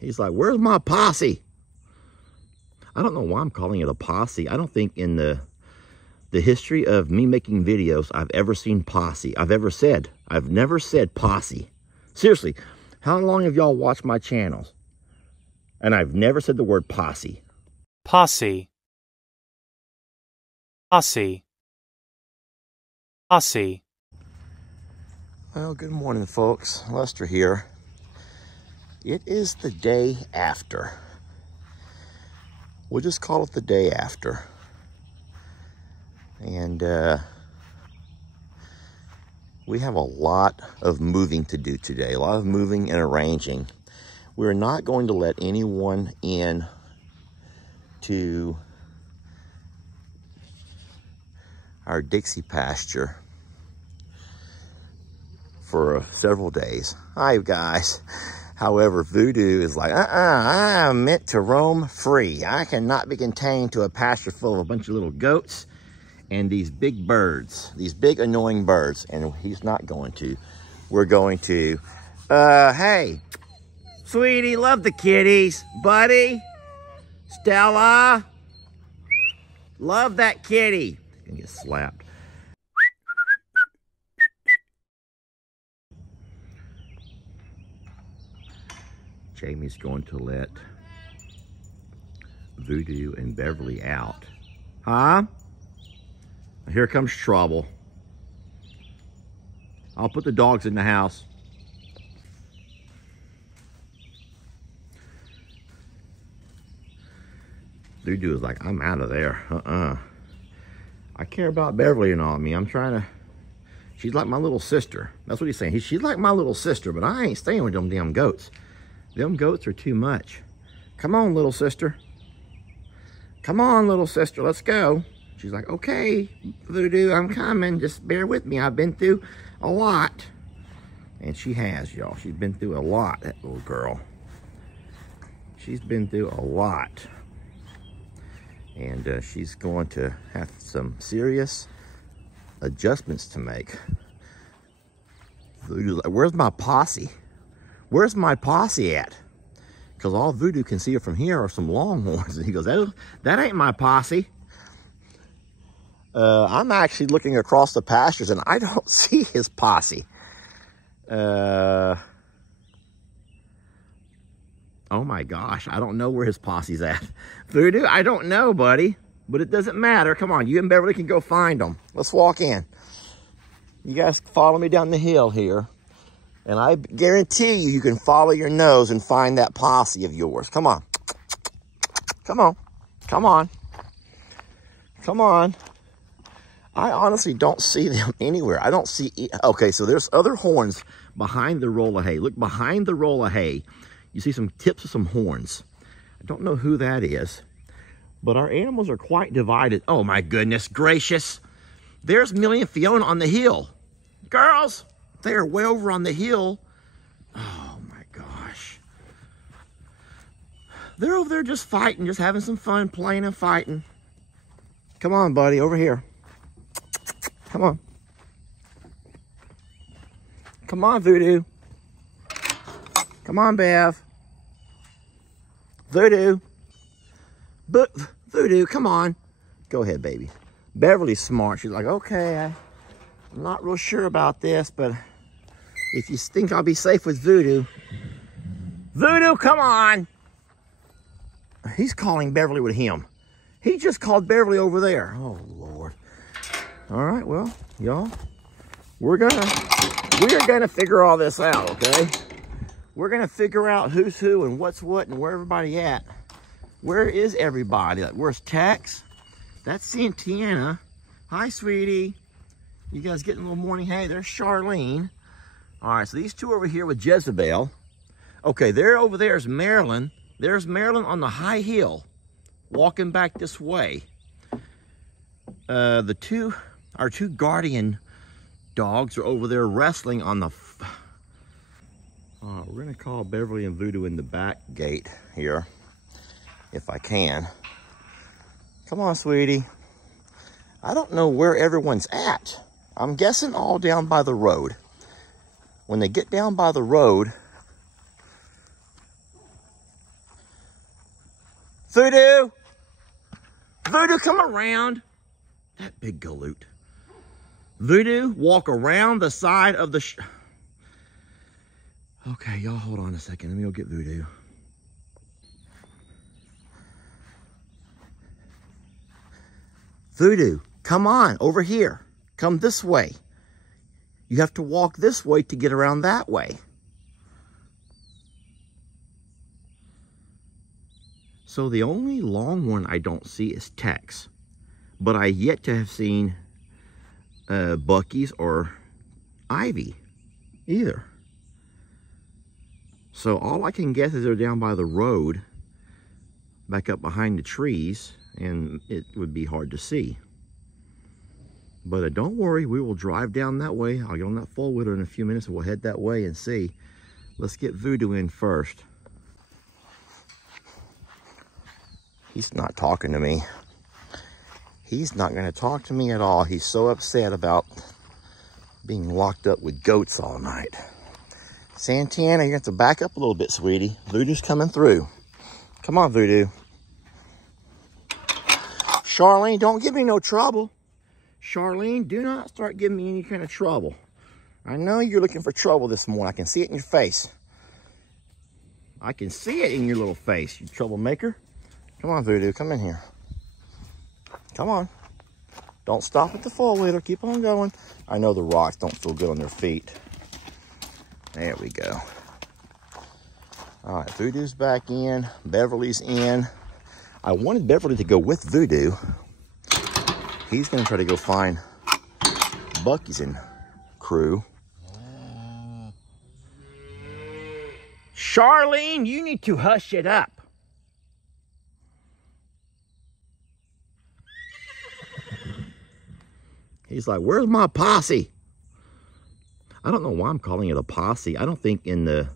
He's like, where's my posse? I don't know why I'm calling it a posse. I don't think in the history of me making videos, I've ever seen posse. I've never said posse. Seriously, how long have y'all watched my channels? And I've never said the word posse. Posse. Posse. Posse. Well, good morning, folks. Lester here. It is the day after. We'll just call it the day after. And we have a lot of moving to do today. A lot of moving and arranging. We're not going to let anyone in to our Dixie pasture for several days. Hi, guys. However, Voodoo is like, I am meant to roam free. I cannot be contained to a pasture full of a bunch of little goats and these big birds, these big annoying birds. And he's not going to. We're going to, hey, sweetie, love the kitties. Buddy, Stella, love that kitty. And get slapped. Jamie's going to let Voodoo and Beverly out. Huh? Here comes trouble. I'll put the dogs in the house. Voodoo is like, I'm out of there. I care about Beverly and all. I'm trying to... She's like my little sister. That's what he's saying. She's like my little sister, but I ain't staying with them damn goats. Them goats are too much. Come on, little sister. Come on, little sister, let's go. She's like, okay, Voodoo, I'm coming. Just bear with me. I've been through a lot. And she has, y'all. She's been through a lot, that little girl. She's been through a lot. And she's going to have some serious adjustments to make. Voodoo's like, where's my posse? Where's my posse at? Because all Voodoo can see from here are some longhorns. And he goes, that ain't my posse. I'm actually looking across the pastures and I don't see his posse. Oh my gosh, I don't know where his posse's at. Voodoo, I don't know, buddy. But it doesn't matter. Come on, you and Beverly can go find them. Let's walk in. You guys follow me down the hill here. And I guarantee you can follow your nose and find that posse of yours. Come on. Come on. Come on. Come on. I honestly don't see them anywhere. I don't see... Okay, so there's other horns behind the roll of hay. Look, behind the roll of hay, you see some tips of some horns. I don't know who that is, but our animals are quite divided. Oh, my goodness gracious. There's Millie and Fiona on the hill. Girls! They're way over on the hill. Oh my gosh. They're over there just fighting, just having some fun, playing and fighting. Come on, buddy, over here. Come on. Come on, Voodoo. Come on, Bev. Voodoo. Voodoo, come on. Go ahead, baby. Beverly's smart. She's like, okay, I'm not real sure about this, but if you think I'll be safe with Voodoo. Voodoo, come on. He's calling Beverly with him. He just called Beverly over there. Oh, Lord. All right, well, y'all, we're gonna figure all this out, okay? We're gonna figure out who's who and what's what and where everybody at. Where is everybody? Like, where's Tex? That's Santana. Hi, sweetie. You guys getting a little morning? Hey, there's Charlene. All right, so these two over here with Jezebel. Okay, there over there is Marilyn. There's Marilyn on the high hill, walking back this way. Our two guardian dogs are over there wrestling on the... we're gonna call Beverly and Voodoo in the back gate here, if I can. Come on, sweetie. I don't know where everyone's at. I'm guessing all down by the road. When they get down by the road, Voodoo! Voodoo, come around. That big galoot. Voodoo, walk around the side of the... Okay, y'all hold on a second. Let me go get Voodoo. Voodoo, come on, over here. Come this way. You have to walk this way to get around that way. So the only long one I don't see is Tex. But I yet to have seen Bucky's or Ivy either. So all I can guess is they're down by the road, back up behind the trees, and it would be hard to see. But don't worry, we will drive down that way. I'll get on that four-wheeler in a few minutes and we'll head that way and see. Let's get Voodoo in first. He's not talking to me. He's not going to talk to me at all. He's so upset about being locked up with goats all night. Santana, you have to back up a little bit, sweetie. Voodoo's coming through. Come on, Voodoo. Charlene, don't give me no trouble. Charlene, do not start giving me any kind of trouble. I know you're looking for trouble this morning. I can see it in your face. I can see it in your little face, you troublemaker. Come on, Voodoo, come in here. Come on. Don't stop at the four-wheeler. Keep on going. I know the rocks don't feel good on their feet. There we go. All right, Voodoo's back in. Beverly's in. I wanted Beverly to go with Voodoo. He's going to try to go find Bucky's and crew. Charlene, you need to hush it up. He's like, where's my posse? I don't know why I'm calling it a posse. I don't think in the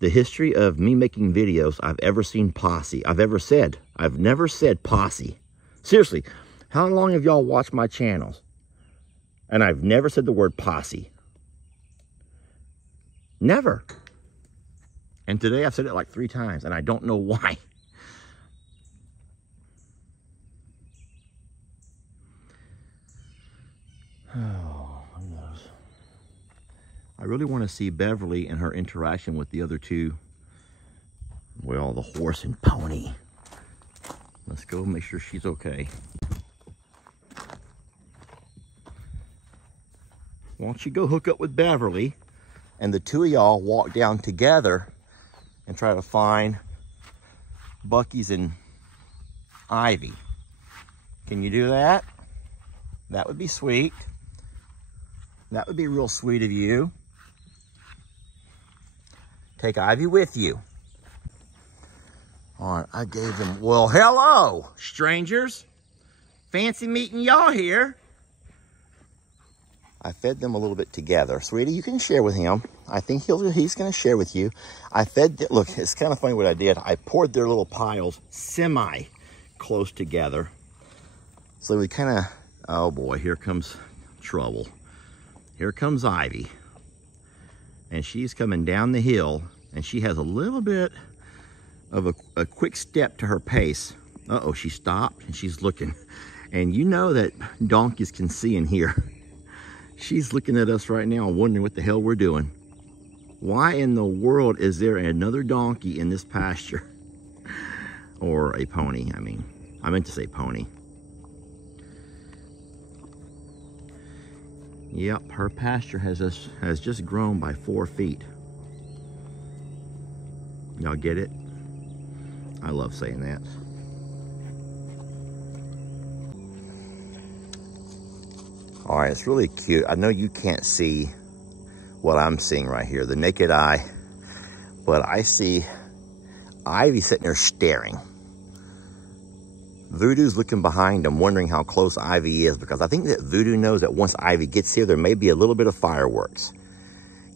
history of me making videos, I've ever seen posse. I've never said posse. Seriously, how long have y'all watched my channels? And I've never said the word posse. Never. And today I've said it like 3 times, and I don't know why. Oh, who knows? I really want to see Beverly and her interaction with the other two. Well, the horse and pony. Let's go make sure she's okay. Why don't you go hook up with Beverly and the two of y'all walk down together and try to find Bucky's and Ivy. Can you do that? That would be sweet. That would be real sweet of you. Take Ivy with you. All right, I gave them, well, hello, strangers. Fancy meeting y'all here. I fed them a little bit together. Sweetie, you can share with him. I think he's going to share with you. Look, it's kind of funny what I did. I poured their little piles semi-close together. So we kind of, oh boy, here comes trouble. Here comes Ivy. And she's coming down the hill, and she has a little bit of a quick step to her pace. Uh-oh, she stopped, and she's looking. And you know that donkeys can see and hear. She's looking at us right now, wondering what the hell we're doing. Why in the world is there another donkey in this pasture? Or a pony, I mean. I meant to say pony. Yep, her pasture has just grown by 4 feet. Y'all get it? I love saying that. All right, it's really cute. I know you can't see what I'm seeing right here, the naked eye, but I see Ivy sitting there staring. Voodoo's looking behind him, wondering how close Ivy is, because I think that Voodoo knows that once Ivy gets here, there may be a little bit of fireworks.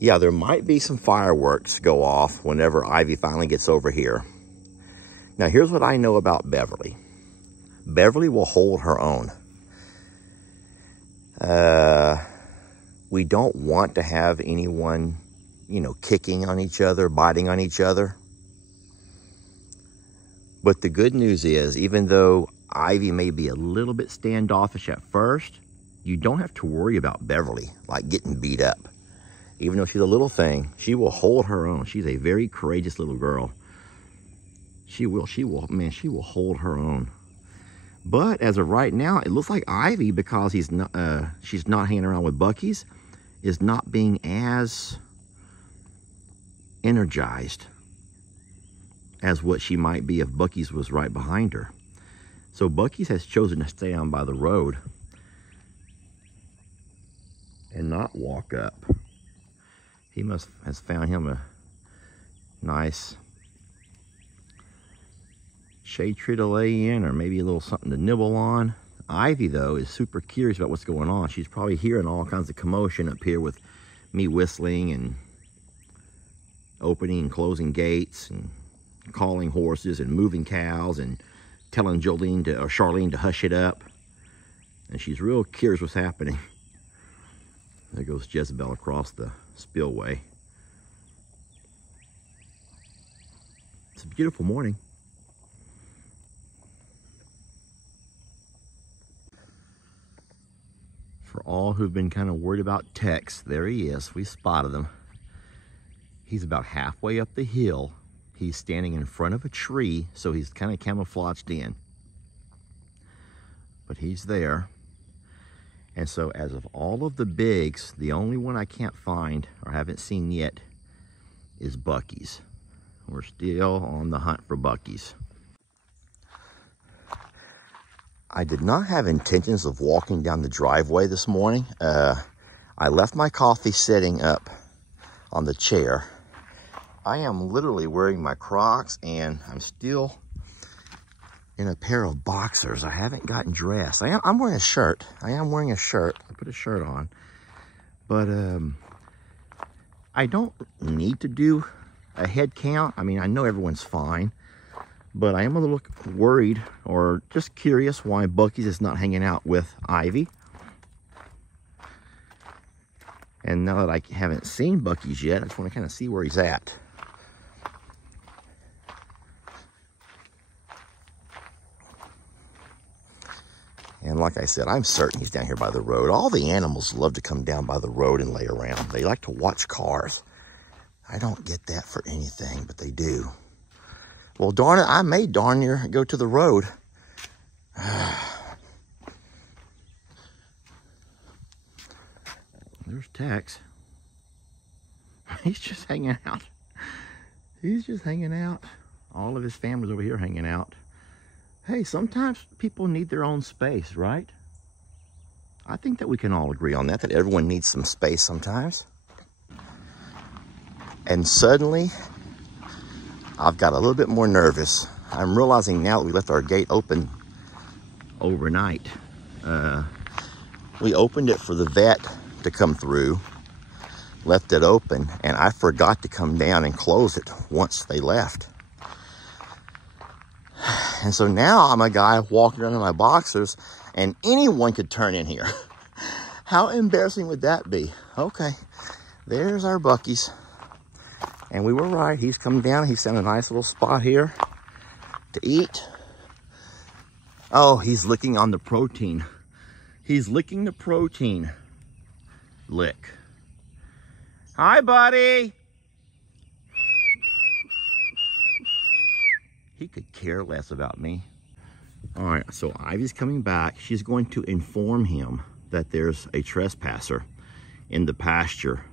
Yeah, there might be some fireworks go off whenever Ivy finally gets over here. Now, here's what I know about Beverly. Beverly will hold her own. We don't want to have anyone, you know, kicking on each other, biting on each other. But the good news is, even though Ivy may be a little bit standoffish at first, you don't have to worry about Beverly, like getting beat up. Even though she's a little thing, she will hold her own. She's a very courageous little girl. She will hold her own. But as of right now, it looks like Ivy, because she's not hanging around with Buc-ee's, is not being as energized as what she might be if Buc-ee's was right behind her. So Buc-ee's has chosen to stay down by the road and not walk up. He has found him a nice shade tree to lay in, or maybe a little something to nibble on. Ivy, though, is super curious about what's going on. She's probably hearing all kinds of commotion up here with me whistling and opening and closing gates and calling horses and moving cows and telling Charlene to hush it up. And she's real curious what's happening. There goes Jezebel across the spillway. It's a beautiful morning. For all who've been kind of worried about Tex, there he is. We spotted him. He's about halfway up the hill. He's standing in front of a tree, so he's kind of camouflaged in. But he's there. And so as of all of the bigs, the only one I can't find or haven't seen yet is Buc-ee's. We're still on the hunt for Buc-ee's. I did not have intentions of walking down the driveway this morning. I left my coffee sitting up on the chair. I am literally wearing my Crocs, and I'm still in a pair of boxers. I haven't gotten dressed. I'm wearing a shirt. I am wearing a shirt. I put a shirt on. But I don't need to do a head count. I mean, I know everyone's fine. But I am a little worried or just curious why Buc-ee's is not hanging out with Ivy. And now that I haven't seen Buc-ee's yet, I just want to kind of see where he's at. And like I said, I'm certain he's down here by the road. All the animals love to come down by the road and lay around. They like to watch cars. I don't get that for anything, but they do. Well, darn it, I may darn near go to the road. There's Tex. He's just hanging out. He's just hanging out. All of his family's over here hanging out. Hey, sometimes people need their own space, right? I think that we can all agree on that everyone needs some space sometimes. And suddenly, I've got a little bit more nervous. I'm realizing now that we left our gate open overnight. We opened it for the vet to come through, left it open, and I forgot to come down and close it once they left. And so now I'm a guy walking around in my boxers, and anyone could turn in here. How embarrassing would that be? Okay, there's our Buc-ee's. And we were right, he's come down. He's found a nice little spot here to eat. Oh, he's licking on the protein. He's licking the protein lick. Hi, buddy. He could care less about me. All right, so Ivy's coming back. She's going to inform him that there's a trespasser in the pasture.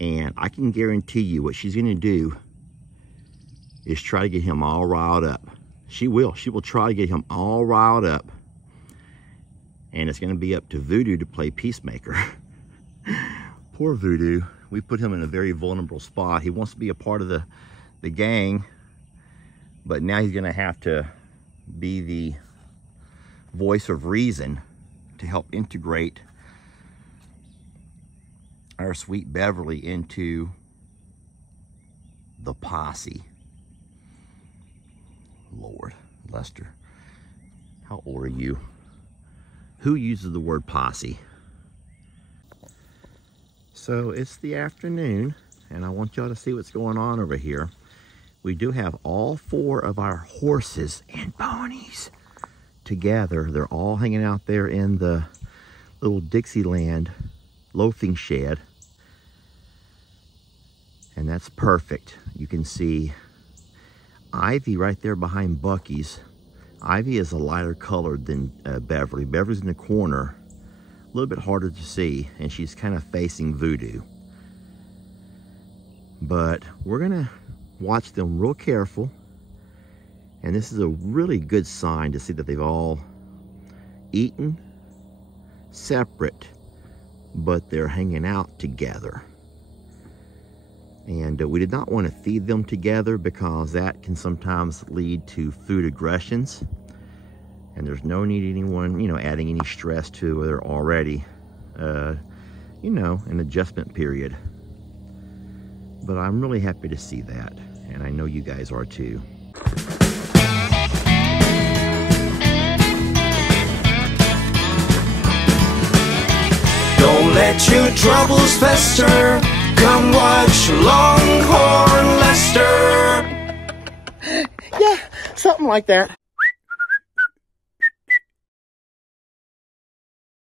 And I can guarantee you what she's gonna do is try to get him all riled up. She will try to get him all riled up. And it's gonna be up to Voodoo to play peacemaker. Poor Voodoo. We put him in a very vulnerable spot. He wants to be a part of the gang, but now he's gonna have to be the voice of reason to help integrate our sweet Beverly into the posse. Lord, Lester, how old are you? Who uses the word posse? So it's the afternoon, and I want y'all to see what's going on over here. we do have all 4 of our horses and ponies together. They're all hanging out there in the little Dixieland loafing shed. And that's perfect. You can see Ivy right there behind Bucky's. Ivy is a lighter colored than Beverly. Beverly's in the corner, a little bit harder to see, and she's kind of facing Voodoo. But we're gonna watch them real careful, and this is a really good sign to see that they've all eaten separate, but they're hanging out together. And we did not want to feed them together because that can sometimes lead to food aggressions. And there's no need anyone, you know, adding any stress to where they're already, you know, an adjustment period. But I'm really happy to see that. And I know you guys are too. Don't let your troubles fester. Come watch Longhorn Lester. Yeah, something like that.